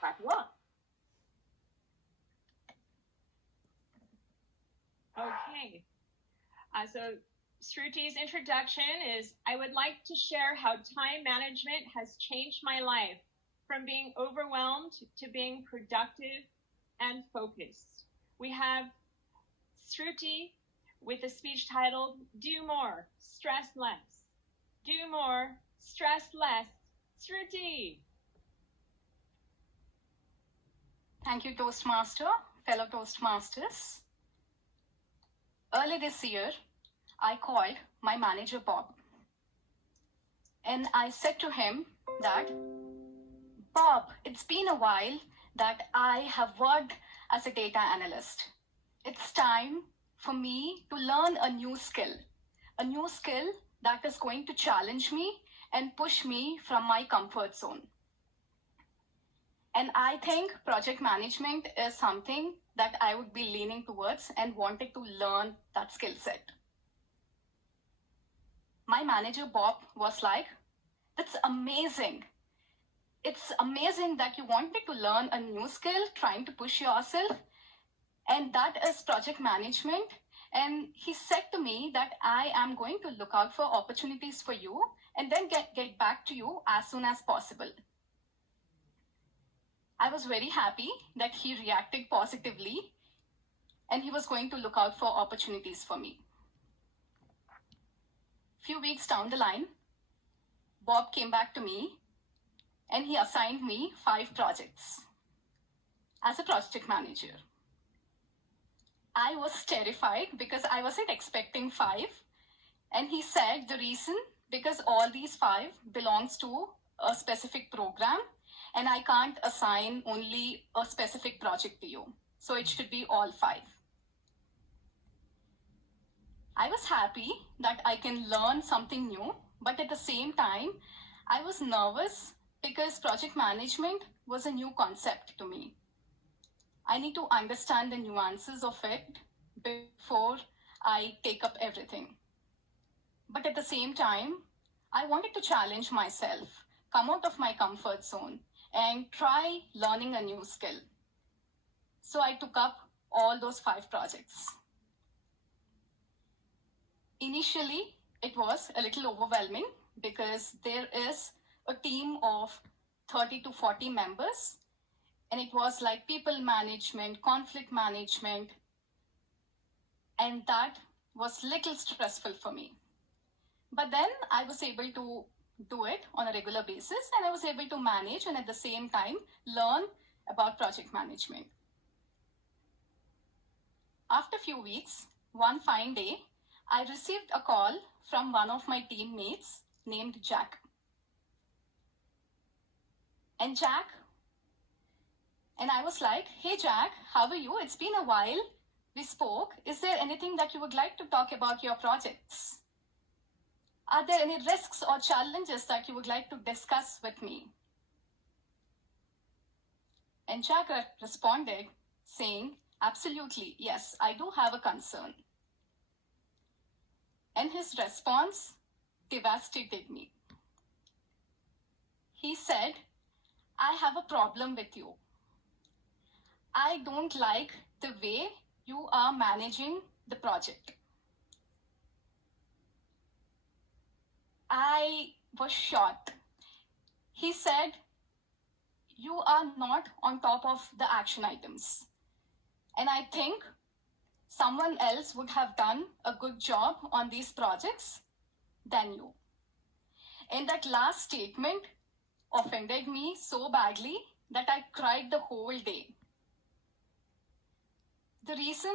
part 1. Okay, so Sruti's introduction is, I would like to share how time management has changed my life from being overwhelmed to being productive and focused. We have Sruti with a speech titled, Do More, Stress Less. Do more, stress less. Sruti. Thank you, Toastmaster, fellow Toastmasters. Early this year, I called my manager, Bob, and I said to him that, Bob, it's been a while that I have worked as a data analyst. It's time for me to learn a new skill that is going to challenge me and push me from my comfort zone. And I think project management is something that I would be leaning towards and wanted to learn that skill set. My manager, Bob, was like, that's amazing. It's amazing that you wanted to learn a new skill, trying to push yourself, and that is project management. And he said to me that I am going to look out for opportunities for you and then get back to you as soon as possible. I was very happy that he reacted positively and he was going to look out for opportunities for me. Few weeks down the line, Bob came back to me and he assigned me 5 projects as a project manager. I was terrified because I wasn't expecting 5. And he said the reason, because all these 5 belongs to a specific program and I can't assign only a specific project to you. So it should be all 5. I was happy that I can learn something new, but at the same time, I was nervous because project management was a new concept to me. I need to understand the nuances of it before I take up everything. But at the same time, I wanted to challenge myself, come out of my comfort zone, and try learning a new skill. So I took up all those 5 projects. Initially, it was a little overwhelming because there is a team of 30 to 40 members, and it was like people management, conflict management, and that was little stressful for me. But then I was able to do it on a regular basis, and I was able to manage and at the same time learn about project management. After a few weeks, one fine day, I received a call from one of my teammates named Jack. And I was like, hey Jack, how are you? It's been a while. We spoke. Is there anything that you would like to talk about your projects? Are there any risks or challenges that you would like to discuss with me? And Jack responded saying, absolutely, yes, I do have a concern. And his response devastated me. He said, I have a problem with you. I don't like the way you are managing the project. I was shocked. He said, you are not on top of the action items. And I think someone else would have done a good job on these projects than you. And that last statement offended me so badly that I cried the whole day. The reason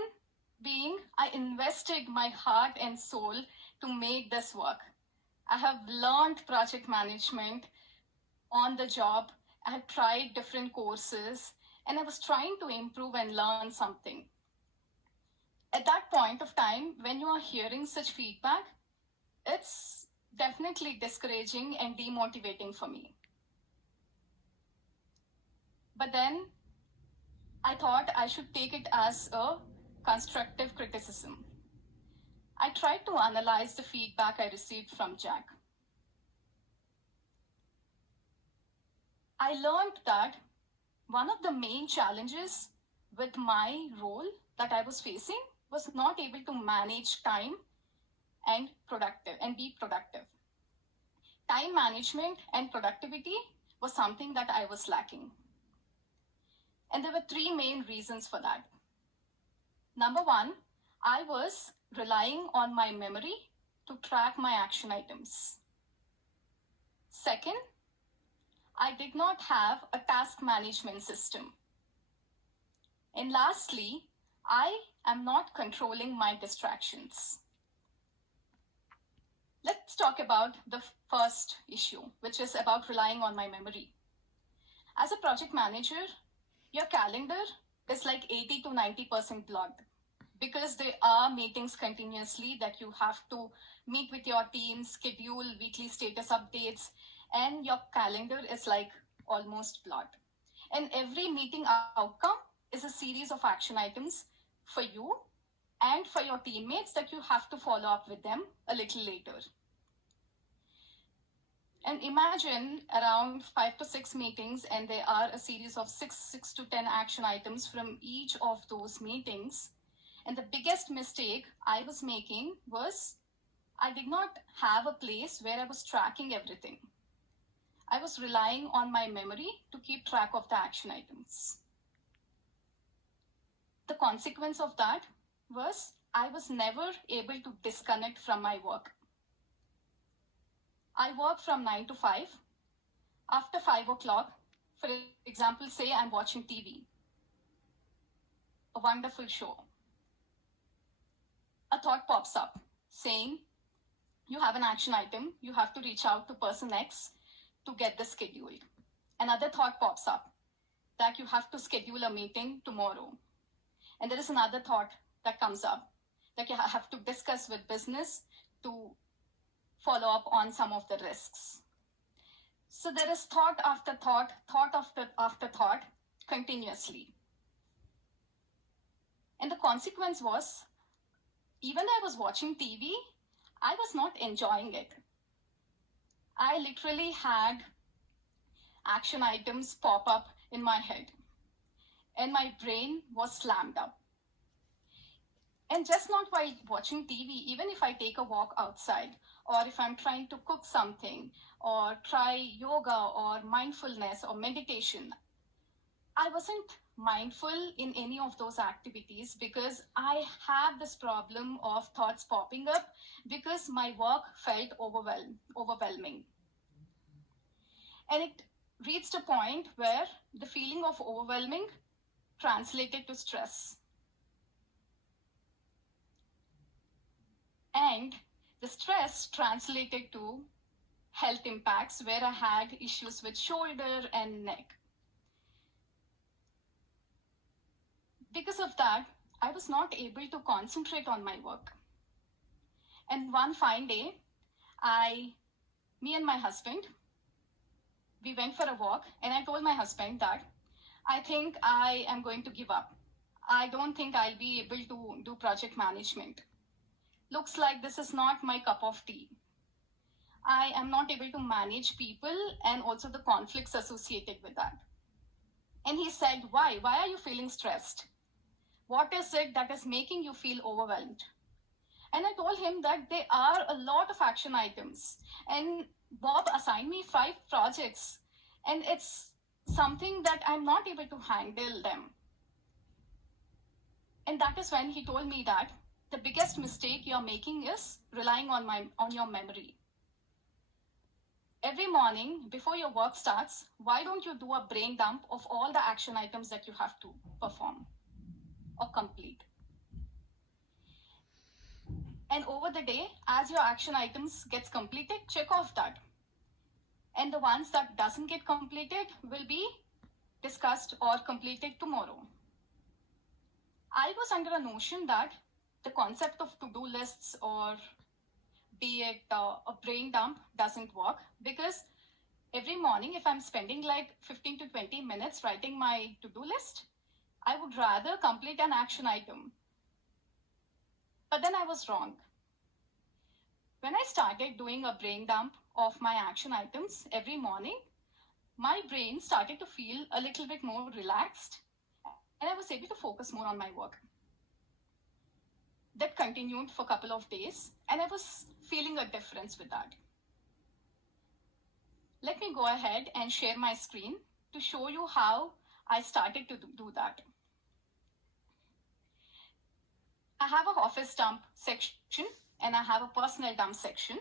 being, I invested my heart and soul to make this work. I have learned project management on the job. I have tried different courses and I was trying to improve and learn something. At that point of time, when you are hearing such feedback, it's definitely discouraging and demotivating for me. But then I thought I should take it as a constructive criticism. I tried to analyze the feedback I received from Jack. I learned that one of the main challenges with my role that I was facing was not able to manage time and be productive. Time management and productivity was something that I was lacking. And there were three main reasons for that. Number one, I was relying on my memory to track my action items. Second, I did not have a task management system. And lastly, I am not controlling my distractions. Let's talk about the first issue, which is about relying on my memory. As a project manager, your calendar is like 80 to 90% blocked because there are meetings continuously that you have to meet with your team, schedule weekly status updates, and your calendar is like almost blocked. And every meeting outcome is a series of action items for you and for your teammates that you have to follow up with them a little later. And imagine around 5 to 6 meetings, and there are a series of 6 to 10 action items from each of those meetings. And the biggest mistake I was making was I did not have a place where I was tracking everything. I was relying on my memory to keep track of the action items. The consequence of that was I was never able to disconnect from my work. I work from 9 to 5. After 5 o'clock, for example, say I'm watching TV, a wonderful show. A thought pops up saying, you have an action item, you have to reach out to person X to get this scheduled. Another thought pops up that you have to schedule a meeting tomorrow. And there is another thought that comes up that you have to discuss with business to follow up on some of the risks. So there is thought after thought after thought continuously. And the consequence was, even though I was watching TV, I was not enjoying it. I literally had action items pop up in my head, and my brain was slammed up. And just not while watching TV, even if I take a walk outside, or if I'm trying to cook something, or try yoga, or mindfulness, or meditation, I wasn't mindful in any of those activities because I have this problem of thoughts popping up because my work felt overwhelming. And it reached a point where the feeling of overwhelming translated to stress. And the stress translated to health impacts where I had issues with shoulder and neck. Because of that, I was not able to concentrate on my work. And one fine day, me and my husband, we went for a walk, and I told my husband that I think I am going to give up. I don't think I'll be able to do project management. Looks like this is not my cup of tea. I am not able to manage people and also the conflicts associated with that. And he said, why? Why are you feeling stressed? What is it that is making you feel overwhelmed? And I told him that there are a lot of action items, and Bob assigned me 5 projects, and it's something that I'm not able to handle them. And that is when he told me that the biggest mistake you're making is relying on your memory. Every morning before your work starts, why don't you do a brain dump of all the action items that you have to perform or complete? And over the day, as your action items gets completed, check off that. And the ones that doesn't get completed will be discussed or completed tomorrow. I was under a notion that the concept of to-do lists, or be it a brain dump, doesn't work, because every morning if I'm spending like 15 to 20 minutes writing my to-do list, I would rather complete an action item. But then I was wrong. When I started doing a brain dump of my action items every morning, my brain started to feel a little bit more relaxed and I was able to focus more on my work. That continued for a couple of days and I was feeling a difference with that. Let me go ahead and share my screen to show you how I started to do that. I have an office dump section and I have a personal dump section.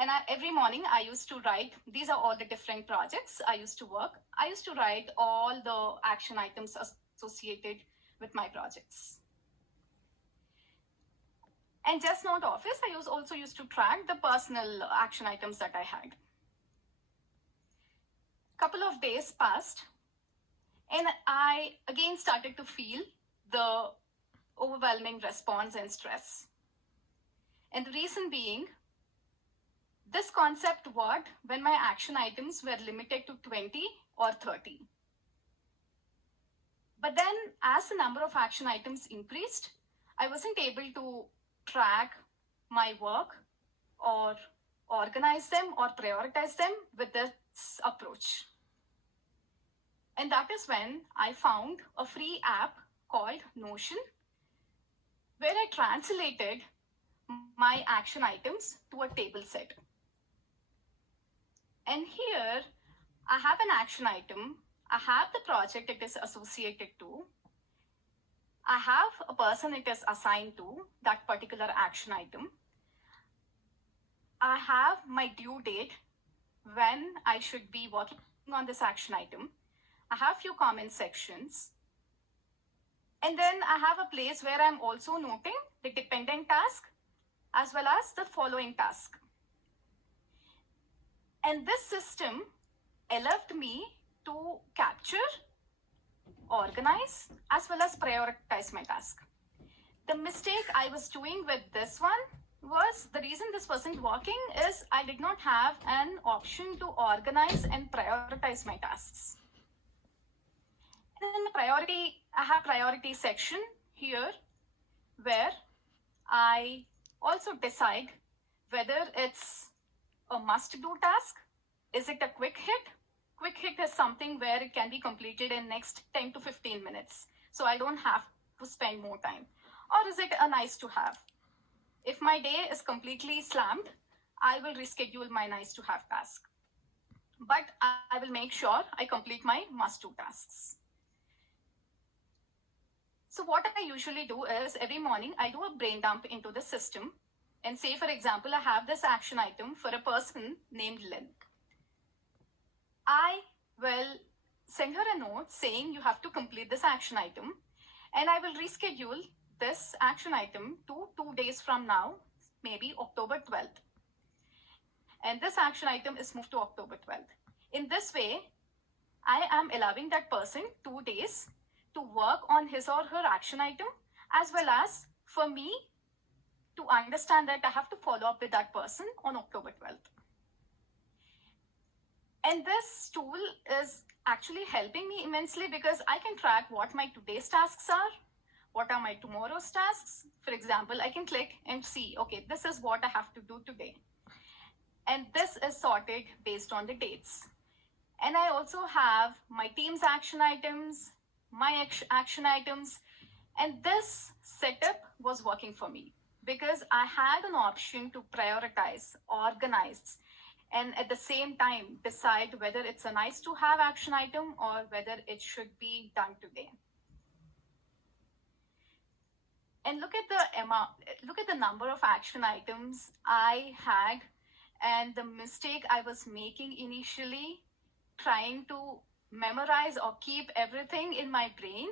And every morning I used to write, these are all the different projects I used to work. I used to write all the action items associated with my projects. And just not office, I also used to track the personal action items that I had. Couple of days passed and I again started to feel the overwhelming response and stress. And the reason being, this concept worked when my action items were limited to 20 or 30. But then as the number of action items increased, I wasn't able to track my work or organize them or prioritize them with this approach. And that is when I found a free app called Notion, where I translated my action items to a table set. And here I have an action item, I have the project it is associated to, I have a person it is assigned to, that particular action item. I have my due date when I should be working on this action item. I have few comment sections. And then I have a place where I'm also noting the dependent task as well as the following task. And this system allowed me to capture, organize, as well as prioritize my task. The mistake I was doing with this one was, the reason this wasn't working is I did not have an option to organize and prioritize my tasks. And then I have priority section here where I also decide whether it's a must-do task. Is it a quick hit? Quick hit is something where it can be completed in next 10 to 15 minutes. So I don't have to spend more time. Or is it a nice to have? If my day is completely slammed, I will reschedule my nice to have task. But I will make sure I complete my must-do tasks. So what I usually do is every morning I do a brain dump into the system and say, for example, I have this action item for a person named Lynn. I will send her a note saying you have to complete this action item and I will reschedule this action item to 2 days from now, maybe October 12th. And this action item is moved to October 12th. In this way, I am allowing that person 2 days to work on his or her action item, as well as for me to understand that I have to follow up with that person on October 12th. And this tool is actually helping me immensely because I can track what my today's tasks are, what are my tomorrow's tasks. For example, I can click and see, okay, this is what I have to do today. And this is sorted based on the dates. And I also have my team's action items, my action items, and this setup was working for me because I had an option to prioritize, organize, and at the same time decide whether it's a nice to have action item or whether it should be done today. And look at the number of action items I had and the mistake I was making initially, trying to memorize or keep everything in my brain.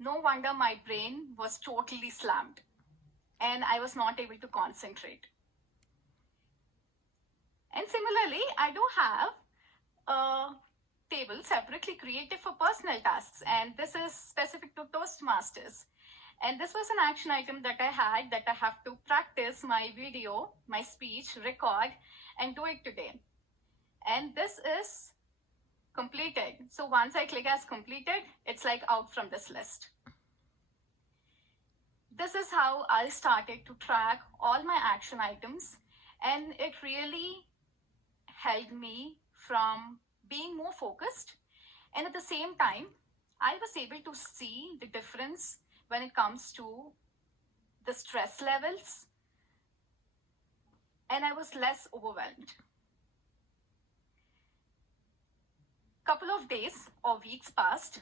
No wonder my brain was totally slammed and I was not able to concentrate. And similarly, I do have a table separately created for personal tasks, and this is specific to Toastmasters. And this was an action item that I had that I have to practice my video, my speech, record, and do it today. And this is completed. So once I click as completed, it's like out from this list. This is how I started to track all my action items, and it really helped me from being more focused. And at the same time, I was able to see the difference when it comes to the stress levels, and I was less overwhelmed. Couple of days or weeks passed,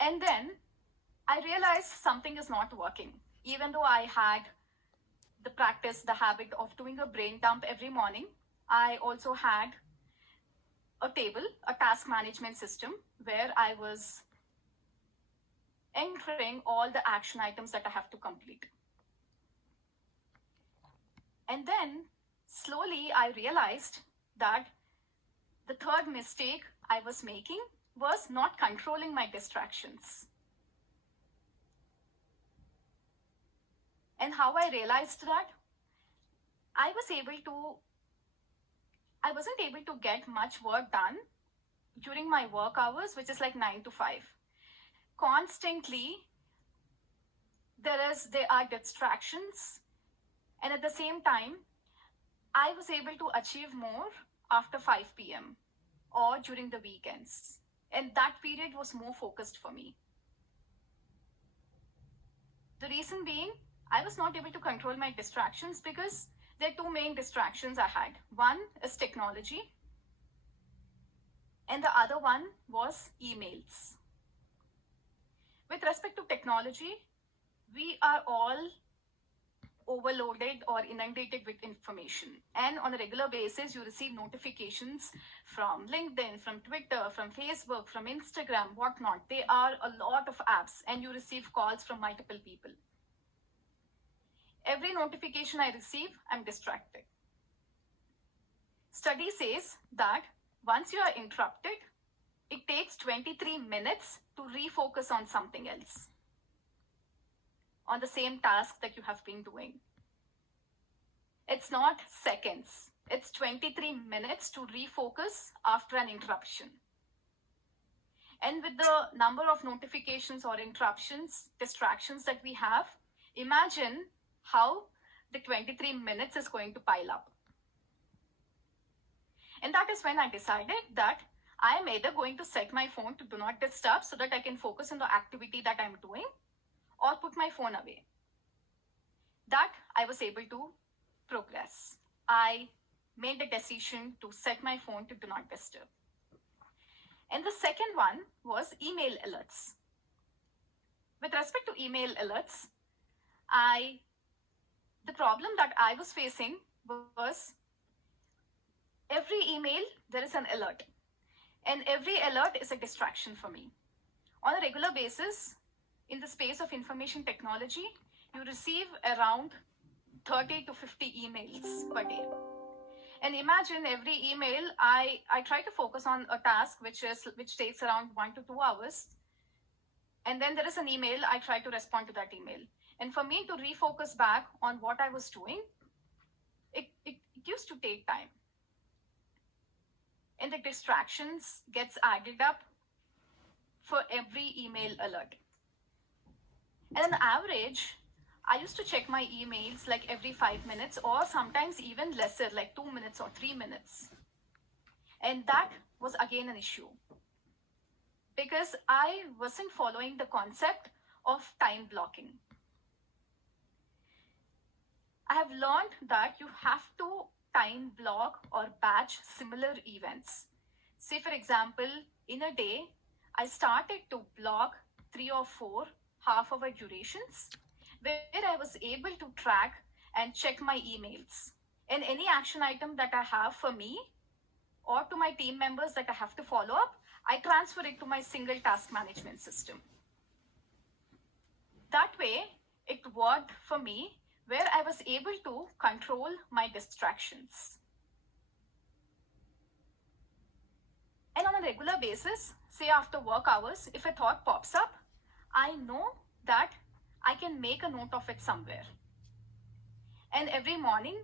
and then I realized something is not working. Even though I had the habit of doing a brain dump every morning, I also had a table, a task management system, where I was entering all the action items that I have to complete. And then slowly I realized that the third mistake I was making was not controlling my distractions. And how I realized that? I wasn't able to get much work done during my work hours, which is like 9 to 5. Constantly, there are distractions, and at the same time, I was able to achieve more after 5 p.m. or during the weekends. And that period was more focused for me. The reason being, I was not able to control my distractions because there are two main distractions I had. One is technology, and the other one was emails. With respect to technology, we are all overloaded or inundated with information. And on a regular basis, you receive notifications from LinkedIn, from Twitter, from Facebook, from Instagram, whatnot. There are a lot of apps, and you receive calls from multiple people. Every notification I receive, I'm distracted. Study says that once you are interrupted, it takes 23 minutes to refocus on something else, on the same task that you have been doing. It's not seconds, it's 23 minutes to refocus after an interruption. And with the number of notifications or interruptions, distractions that we have, imagine how the 23 minutes is going to pile up. And that is when I decided that I am either going to set my phone to do not disturb so that I can focus on the activity that I'm doing, or put my phone away. That I was able to progress. I made the decision to set my phone to do not disturb. And the second one was email alerts. With respect to email alerts, the problem that I was facing was every email, there is an alert. And every alert is a distraction for me. On a regular basis, in the space of information technology, you receive around 30 to 50 emails per day. And imagine every email, I try to focus on a task which takes around 1 to 2 hours. And then there is an email, I try to respond to that email. And for me to refocus back on what I was doing, it used to take time. And the distractions gets added up for every email alert. And on average, I used to check my emails like every 5 minutes, or sometimes even lesser, like 2 minutes or 3 minutes. And that was again an issue because I wasn't following the concept of time blocking. I have learned that you have to time block or batch similar events. Say, for example, in a day, I started to block 3 or 4 half-hour durations where I was able to track and check my emails. And any action item that I have for me or to my team members that I have to follow up, I transfer it to my single task management system. That way, it worked for me where I was able to control my distractions. And on a regular basis, say after work hours, if a thought pops up, I know that I can make a note of it somewhere. And every morning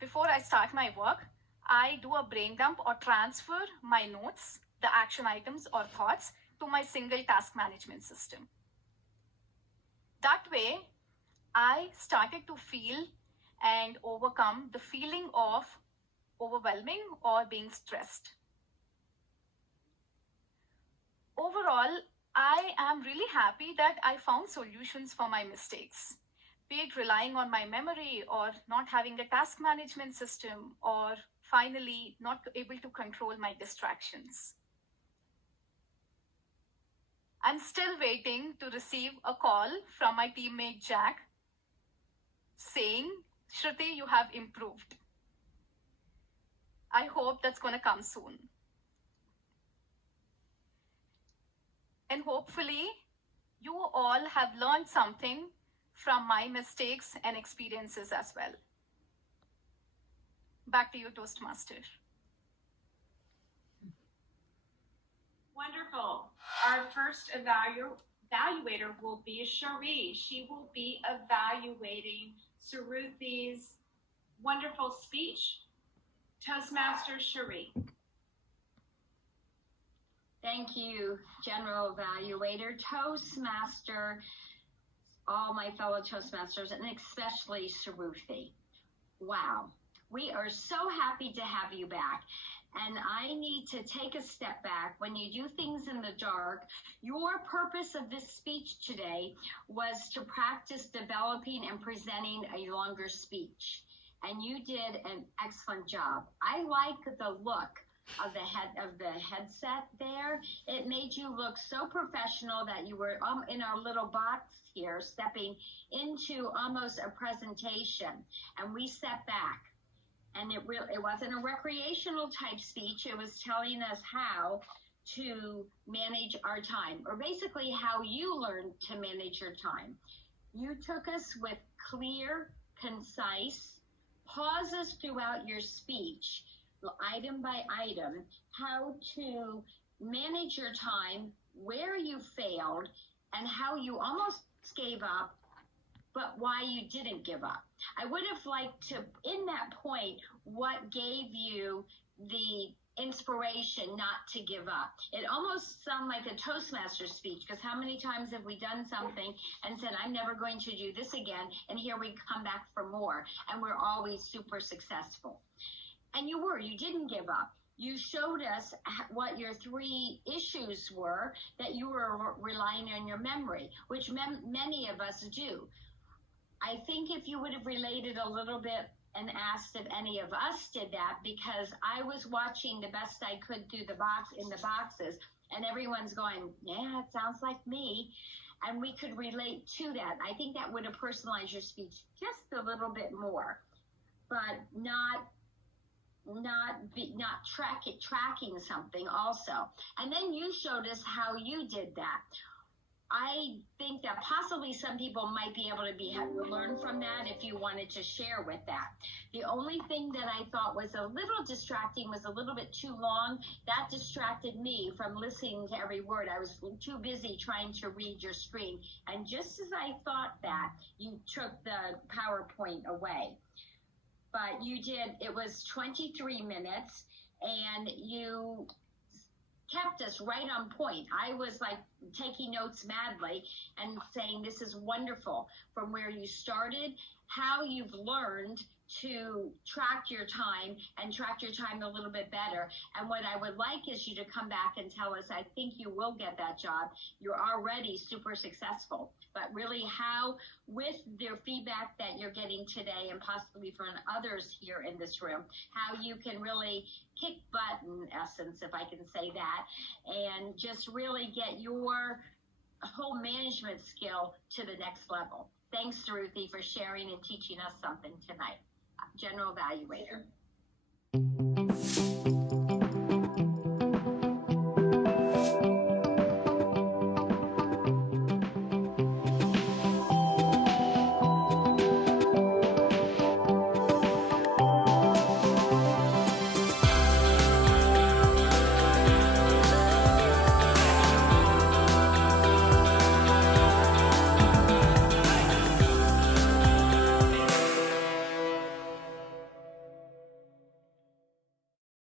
before I start my work, I do a brain dump or transfer my notes, the action items or thoughts to my single task management system. That way, I started to feel and overcome the feeling of overwhelming or being stressed. Overall, I am really happy that I found solutions for my mistakes, be it relying on my memory or not having a task management system or finally not able to control my distractions. I'm still waiting to receive a call from my teammate Jack saying, Shruti, you have improved. I hope that's going to come soon. And hopefully, you all have learned something from my mistakes and experiences as well. Back to you, Toastmaster. Wonderful. Our first evaluator will be Cherie. She will be evaluating Suruthi's wonderful speech. Toastmaster Cherie. Thank you, General Evaluator, Toastmaster, all my fellow Toastmasters, and especially Suruthi. Wow, we are so happy to have you back. And I need to take a step back. When you do things in the dark, your purpose of this speech today was to practice developing and presenting a longer speech. And you did an excellent job. I like the look of the headset there. It made you look so professional that you were in our little box here, stepping into almost a presentation. And we stepped back. And it wasn't a recreational type speech. It was telling us how to manage our time, or basically how you learn to manage your time. You took us with clear, concise pauses throughout your speech, item by item, how to manage your time, where you failed, and how you almost gave up, but why you didn't give up. I would have liked to, in that point, what gave you the inspiration not to give up. It almost sounded like a Toastmaster speech, because how many times have we done something and said, I'm never going to do this again, and here we come back for more, and we're always super successful. And you didn't give up. You showed us what your 3 issues were, that you were relying on your memory, which many of us do. I think if you would have related a little bit and asked if any of us did that, because I was watching the best I could through the boxes, and everyone's going, yeah, it sounds like me. And we could relate to that. I think that would have personalized your speech just a little bit more, but not tracking something also. And then you showed us how you did that. I think that possibly some people might be able to learn from that if you wanted to share with that. The only thing that I thought was a little distracting was a little bit too long. That distracted me from listening to every word. I was too busy trying to read your screen. And just as I thought that, you took the PowerPoint away. But you did, it was 23 minutes, and you kept us right on point. I was like taking notes madly and saying, this is wonderful, from where you started, how you've learned to track your time a little bit better. And what I would like is you to come back and tell us, I think you will get that job. You're already super successful, but really how, with their feedback that you're getting today and possibly from others here in this room, how you can really kick butt, in essence, if I can say that, and just really get your whole management skill to the next level. Thanks, Ruthie, for sharing and teaching us something tonight. General Evaluator.